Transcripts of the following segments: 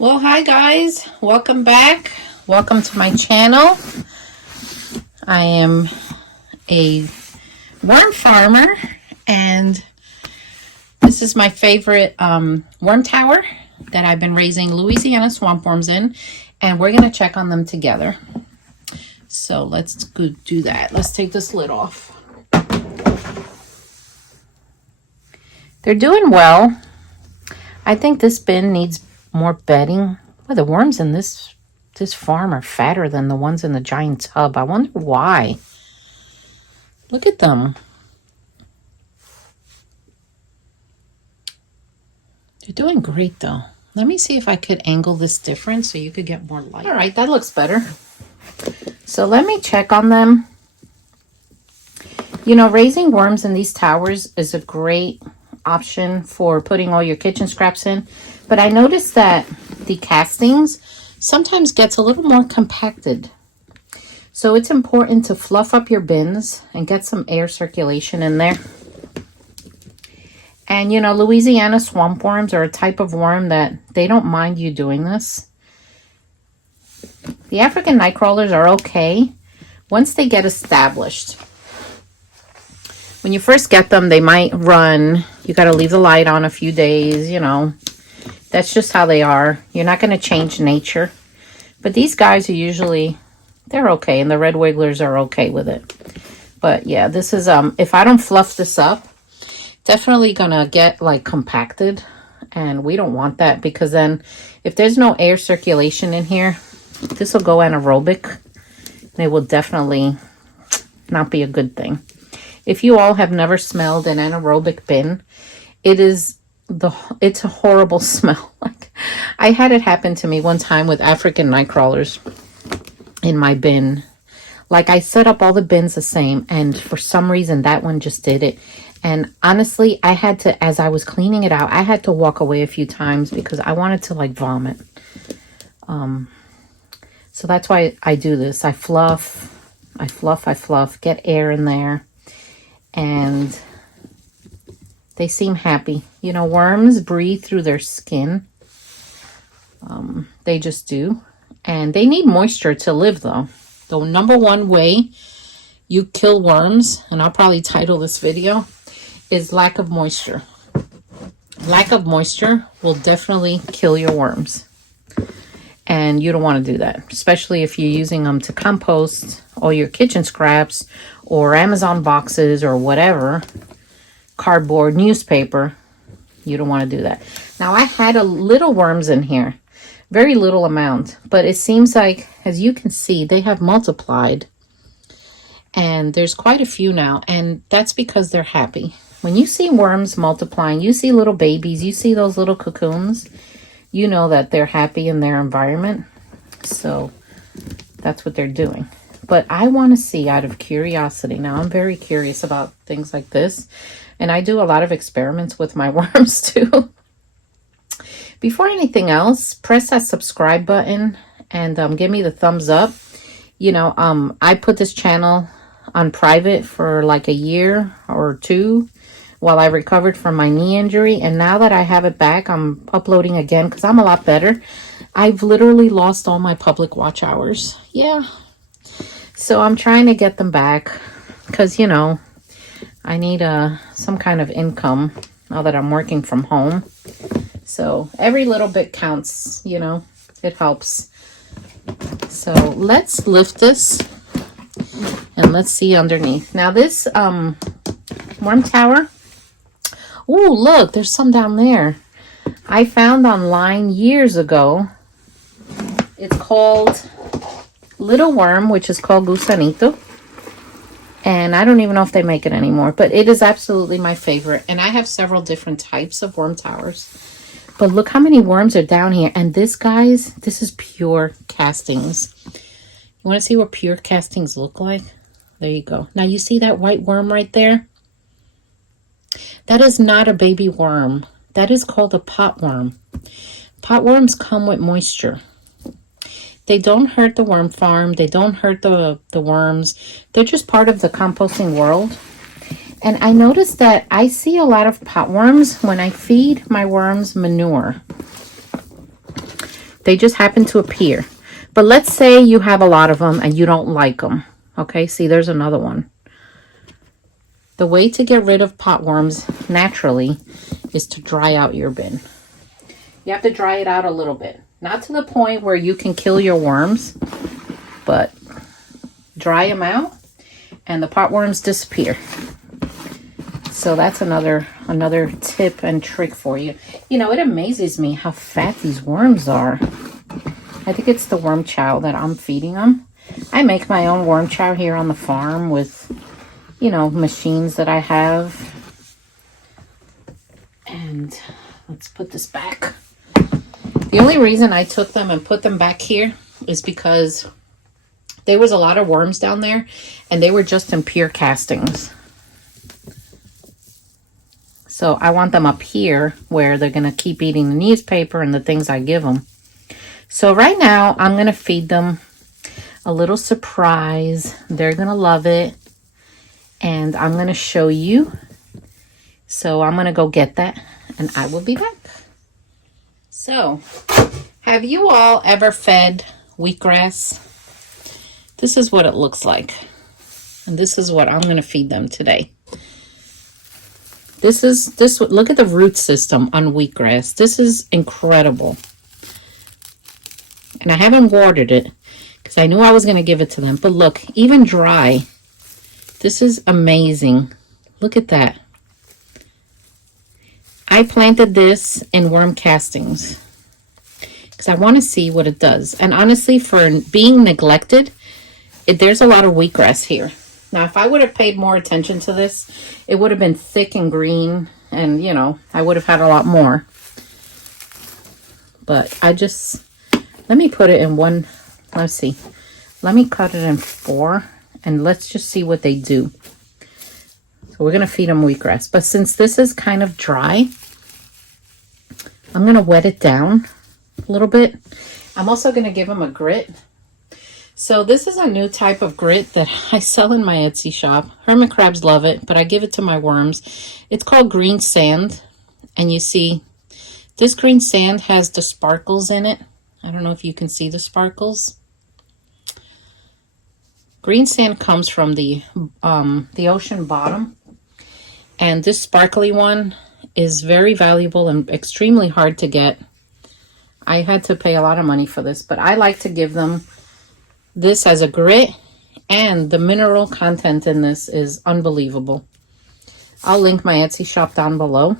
Well, hi guys, welcome back. Welcome to my channel. I am a worm farmer and this is my favorite worm tower that I've been raising Louisiana swamp worms in, and we're going to check on them together. So let's go do that. Let's take this lid off. They're doing well. I think this bin needs more bedding. Well, the worms in this farm are fatter than the ones in the giant tub. I wonder why. Look at them. They're doing great though. Let me see if I could angle this different so you could get more light. All right, that looks better. So let me check on them. You know, raising worms in these towers is a great option for putting all your kitchen scraps in. But I noticed that the castings sometimes gets a little more compacted. So it's important to fluff up your bins and get some air circulation in there. And you know, Louisiana swamp worms are a type of worm that they don't mind you doing this. The African night crawlers are okay once they get established. When you first get them, they might run. You got to leave the light on a few days, you know. That's just how they are. You're not going to change nature. But these guys are usually, they're okay. And the red wigglers are okay with it. But yeah, this is, if I don't fluff this up, definitely going to get like compacted. And we don't want that because then if there's no air circulation in here, this will go anaerobic. And it will definitely not be a good thing. If you all have never smelled an anaerobic bin, it's a horrible smell. Like I had it happen to me one time with African night crawlers in my bin. Like I set up all the bins the same, and for some reason that one just did it. And honestly, I had to, as I was cleaning it out, I had to walk away a few times because I wanted to like vomit. So that's why I do this. I fluff, get air in there. And they seem happy. You know, worms breathe through their skin. They just do. And they need moisture to live, though. The number one way you kill worms, and I'll probably title this video, is lack of moisture. Lack of moisture will definitely kill your worms. And you don't want to do that, especially if you're using them to compost all your kitchen scraps or Amazon boxes or whatever, cardboard, newspaper. You don't want to do that. Now, I had a little worms in here, very little amount, but it seems like, as you can see, they have multiplied. And there's quite a few now, and that's because they're happy. When you see worms multiplying, you see little babies, you see those little cocoons, you know that they're happy in their environment. So that's what they're doing. But I want to see, out of curiosity, now I'm very curious about things like this. And I do a lot of experiments with my worms too. Before anything else, press that subscribe button and give me the thumbs up. You know, I put this channel on private for like a year or two while I recovered from my knee injury. And now that I have it back, I'm uploading again because I'm a lot better. I've literally lost all my public watch hours. Yeah. So I'm trying to get them back because, you know, I need some kind of income now that I'm working from home. So every little bit counts, you know, it helps. So let's lift this and let's see underneath. Now this worm tower, oh, look, there's some down there. I found online years ago. It's called Little Worm, which is called Gusanito. And I don't even know if they make it anymore, but it is absolutely my favorite. And I have several different types of worm towers. But look how many worms are down here. And this, guys, this is pure castings. You want to see what pure castings look like? There you go. Now you see that white worm right there? That is not a baby worm. That is called a pot worm. Pot worms come with moisture. They don't hurt the worm farm. They don't hurt the worms. They're just part of the composting world. And I noticed that I see a lot of pot worms when I feed my worms manure. They just happen to appear. But let's say you have a lot of them and you don't like them. Okay, see, there's another one. The way to get rid of potworms naturally is to dry out your bin. You have to dry it out a little bit. Not to the point where you can kill your worms, but dry them out and the potworms disappear. So that's another tip and trick for you. You know, it amazes me how fat these worms are. I think it's the worm chow that I'm feeding them. I make my own worm chow here on the farm with, you know, machines that I have. And let's put this back. The only reason I took them and put them back here is because there was a lot of worms down there and they were just in pure castings. So I want them up here where they're going to keep eating the newspaper and the things I give them. So right now I'm going to feed them a little surprise. They're going to love it. And I'm going to show you. So I'm going to go get that and I will be back. So, have you all ever fed wheatgrass? This is what it looks like. And this is what I'm going to feed them today. Look at the root system on wheatgrass. This is incredible. And I haven't watered it because I knew I was going to give it to them. But look, even dry, this is amazing. Look at that. I planted this in worm castings because I want to see what it does. And honestly, for being neglected, there's a lot of wheatgrass here. Now, if I would have paid more attention to this, it would have been thick and green and, you know, I would have had a lot more. But let me put it in one, let's see. Let me cut it in 4 and let's just see what they do. So we're going to feed them wheatgrass. But since this is kind of dry, I'm going to wet it down a little bit. I'm also going to give them a grit. So this is a new type of grit that I sell in my Etsy shop. Hermit crabs love it, but I give it to my worms. It's called green sand. And you see, this green sand has the sparkles in it. I don't know if you can see the sparkles. Green sand comes from the ocean bottom. And this sparkly one is very valuable and extremely hard to get. I had to pay a lot of money for this, but I like to give them this as a grit, and the mineral content in this is unbelievable. I'll link my Etsy shop down below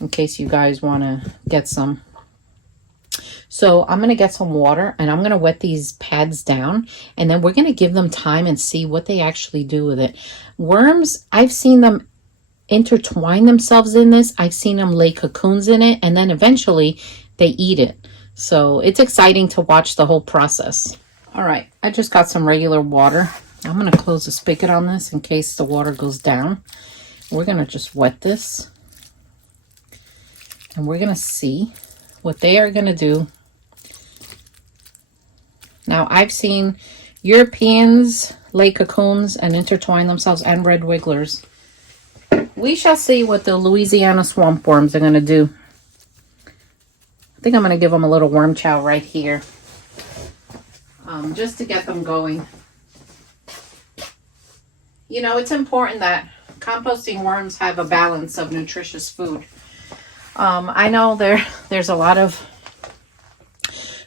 in case you guys want to get some. So I'm going to get some water and I'm going to wet these pads down, and then we're going to give them time and see what they actually do with it. Worms, I've seen them intertwine themselves in this. I've seen them lay cocoons in it, and then eventually they eat it. So it's exciting to watch the whole process. All right, I just got some regular water. I'm going to close the spigot on this in case the water goes down. We're going to just wet this. And we're going to see what they are going to do. Now, I've seen Europeans lay cocoons and intertwine themselves, and red wigglers. We shall see what the Louisiana swamp worms are going to do. I think I'm going to give them a little worm chow right here. Just to get them going. You know, it's important that composting worms have a balance of nutritious food. I know there's a lot of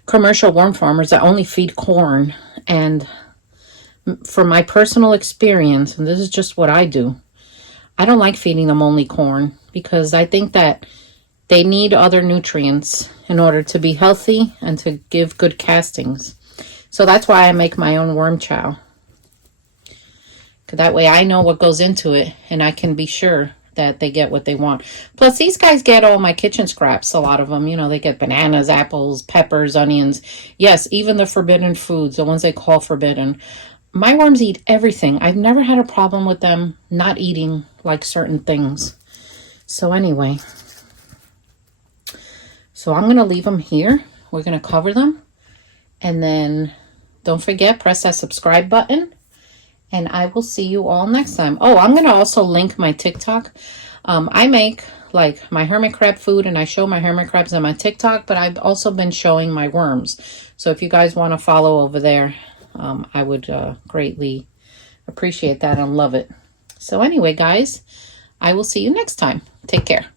commercial worm farmers that only feed corn, and from my personal experience, and this is just what I do, I don't like feeding them only corn because I think that they need other nutrients in order to be healthy and to give good castings. So that's why I make my own worm chow. That way I know what goes into it and I can be sure that they get what they want. Plus, these guys get all my kitchen scraps, a lot of them. You know, they get bananas, apples, peppers, onions. Yes, even the forbidden foods, the ones they call forbidden. My worms eat everything. I've never had a problem with them not eating like certain things. So anyway, so I'm going to leave them here. We're going to cover them. And then don't forget, press that subscribe button. And I will see you all next time. Oh, I'm going to also link my TikTok. I make like my hermit crab food, and I show my hermit crabs on my TikTok, but I've also been showing my worms. So if you guys want to follow over there, I would greatly appreciate that and love it. So anyway, guys, I will see you next time. Take care.